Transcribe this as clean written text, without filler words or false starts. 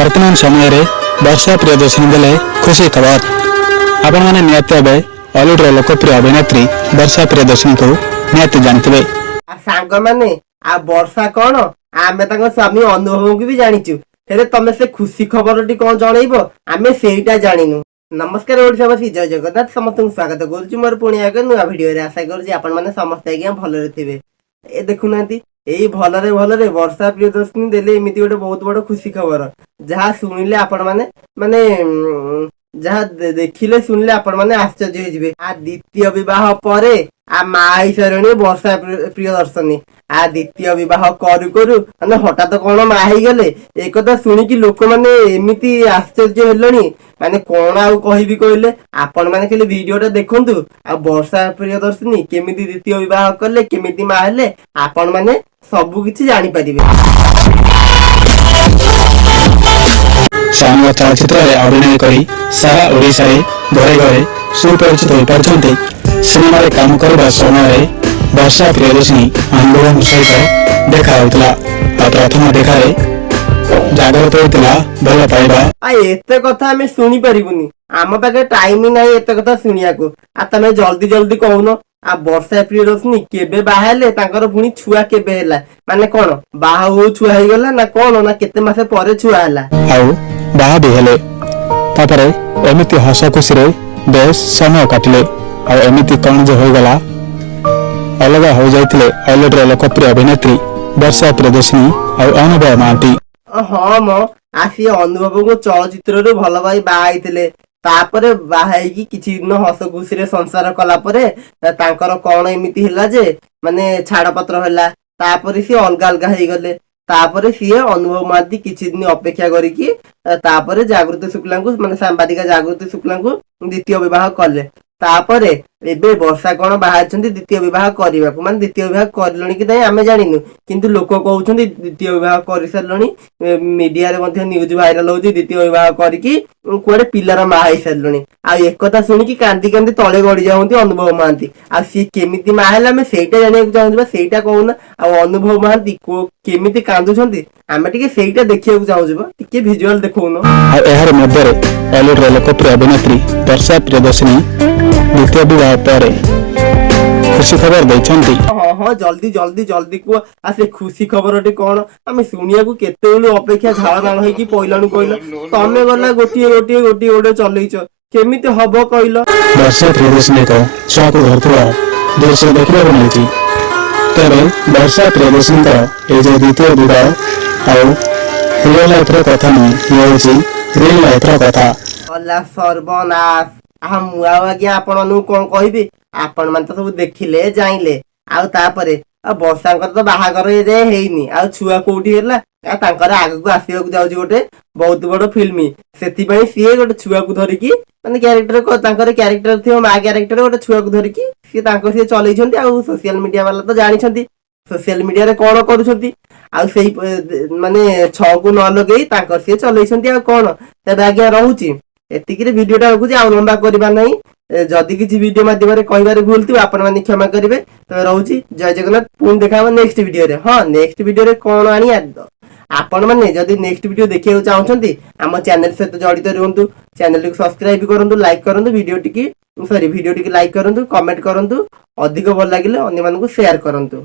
वर्तमान समय रे वर्षा प्रियदर्शनी देले खुशी खबर। आपण माने नियत बे हॉलीवुड रो लोकप्रिय अभिनेत्री वर्षा प्रियदर्शनी को नियत जानथिबे। सांग माने आ वर्षा कोन आमे ताको स्वामी अनुभव को भी जानिचु। हेले तमे से खुशी खबरटी कोन जणैबो आमे सेइटा जानिनु। नमस्कार ओडिसावासी, जय जगन्नाथ। समस्त स्वागत करूछु मोर पुणी एक नुआ वीडियो रे। आशा करूछि आपण माने समस्त आज्ञा भलरे थिबे। ए देखुनांती एई भलरे वर्षा प्रियदर्शनी देले एमिति गोटे बहुत बड़ खुशी खबर, जहा सुनिले आपण माने माने जहा देखिले सुनिले आपण माने आश्चर्य हो जिवे। आ द्वितीय विवाह परे आ माई सरणी वर्षा प्रियदर्शनी आ द्वितीय विवाह करू करू माने हठात कोन मा ही गले। एक कथा सुनी कि लोक माने एमिति आश्चर्य हेलणी, माने कोन आ कहिबी कहले। आपण माने खाली वीडियोटा देखंतु आ वर्षा प्रियदर्शनी केमिति द्वितीय विवाह करले, केमिति मा हेले, आपण माने सब किछि जानि परिबे। सामूहिक चलचित्र रे अभिनय करी सारा ओडिशा रे घरे घरे सुपरिचित होई परछन्ते। सिनेमा रे काम करबा समय रे वर्षा प्रियदर्शनी अनुभव सहित देखा होतला। प्रथम देखा रे जागृत होतला भल पाइबा। आ एते कथा हमें सुनी परिबुनी, आम पाखे टाइम ही नहीं एते कथा सुनिया को। आ तमे जल्दी जल्दी कहूनो आ वर्षा प्रियदर्शनी केबे बाहेले, तांकर पुनी छुआ केबे हैला, माने कोन बाहा हो छुआ हे गला ना कोन ना केते मासे परे छुआ हैला। आउ बाहा भी हेले तापरे एमिति हस खुशी रे बेस समय काटिले। आ एमिति कोन जे होई गला अलगा हो जाइतिले हॉलीवुड रो लोकप्रिय अभिनेत्री वर्षा प्रियदर्शनी और अनुभव महांती। हाँ मो आसी अनुभव को चलचित्र रे भल भाई बाहाइतिले। तापरे बाहाइकी किछि दिन हस खुशी रे संसार कला परे तांकर कोन एमिति हिला जे माने छाड़ पत्र होला। तापरे सी अलगा अलगा हेई गले। तापरे सी अनुभव महांती किछि दिन अपेक्षा करिकी तापरे जागृति शुक्ला को माने सांबादिका जागृति शुक्ला को द्वितीय विवाह कले। तापरे एबे वर्षा कोन बाहाचंती द्वितीय विवाह करिबाकू, माने द्वितीय विवाह करलणी कि नहीं आमे जानिनु, किंतु लोक कहउछंती द्वितीय विवाह करि सरलणी। मीडिया रे मध्ये न्यूज वायरल होउची द्वितीय विवाह करिकी कोडे पिल्लार माहाई सरलणी। आ एक कथा सुनी कि कांदी कांदी तळे गडी जाउंती अनुभव महांती। आ सी केमिति माहेला आमे सेइटा जानिବାକୁ चाहूबा, सेइटा कहूना। आ अनुभव महांती को केमिति कांदुछंती आमे टिके सेइटा देखिବାକୁ चाहूबा। टिके विजुअल देखौनो। आ एहर मध्ये रे हॉलीवुड रो लोकप्रिय अभिनेत्री वर्षा प्रियदर्शनी द्वितीय विवाह पर खुशी खबर दैछंती। हाँ हाँ जल्दी जल्दी जल्दी को आ से खुशी खबरटी कोन आमे सुनिया को केते बेलु अपेक्षा झाळ दाण होई कि पहिलानु कहला। तमे गला गोटिए चलैछ केमिति हबो कहला। वर्षा प्रियदर्शनी को छाको धरतुआ दृश्य देखिବାକୁ मिलुची। तबे वर्षा प्रियदर्शनी का ए जे द्वितीय विवाह और रियल लाइफ रो कथा नहीं, ये होची रियल लाइफ रो कथा। अल्लाह सर्वनाश। आ मुआ आज्ञा आपन कोन कहबी, आपण मान तो सब देखिले जाइले। आ तापरे आ वर्षांकर तो बाहागर ए जे हेइनी, आ छुआ कोठी हेला। आ तांकर आगु को आसीବାକୁ जाउची गोटे बहुत बड़ फिल्म। सेति पई सीए गोटे छुआ को धरिकी माने कैरेक्टर को तांकर कैरेक्टर थियो मा कैरेक्टर गोटे छुआ को धरिकी सी तांको सी चलै छंती। आ सोशल मीडिया वाला तो जानि छंती सोशल मीडिया रे कोन करू छंती। आ सेही माने 6 को न लगेई तांकर सी चलै छंती। आ कोन तबे आज्ञा रहूची एतिकिरे वीडियोटा रखुची। आ लंबा करबा नहीं, जदि किसी वीडियो माध्यम रे कहिबारे भूल थिबा आपण माने क्षमा करिवे। तो रहूची जय जगन्नाथ। पुन देखाबा नेक्स्ट वीडियो रे। हां नेक्स्ट वीडियो रे कोन आनी आपण माने जदि नेक्स्ट वीडियो देखिବାକୁ चाहउछंती हम चैनल सहित जडित रहंतु। चैनल को सब्सक्राइब करंतु, लाइक करंतु, वीडियो टिकी लाइक करंतु, कमेंट करंतु। अधिक भल लागिले अन्य मानकु शेयर करंतु।